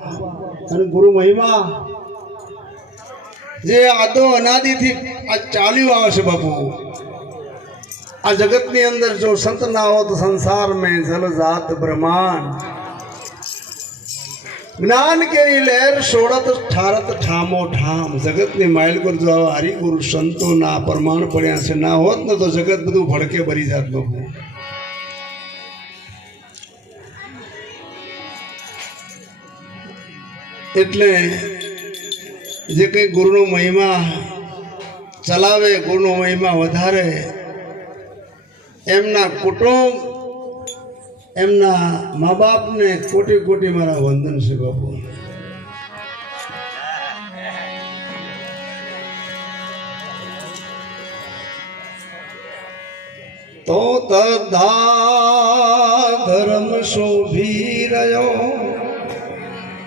અને ગુરુ મહિમા જે આદો અનાદિથી આ ચાલ્યું આવે છે બાપુ। આ જગતની અંદર જો સંત ના હો તો સંસાર में जल जात ब्रह्मांड। ज्ञान केरी लहर सोड़त ठारत ठामो ठाम। जगतनी माइल पर जो हरि गुरु संतो ना प्रमाण पड्या છે ના હોત ને તો જગત બધું ભડકે ભરી જાત બાપુ। એટલે જે કંઈ ગુરુનો મહિમા ચલાવે, ગુરુનો મહિમા વધારે, એમના કુટુંબ, એમના મા બાપને કોટી કોટી મારા વંદન છે બાપુ। તો તદ્ધા ધર્મ શોભી રહ્યો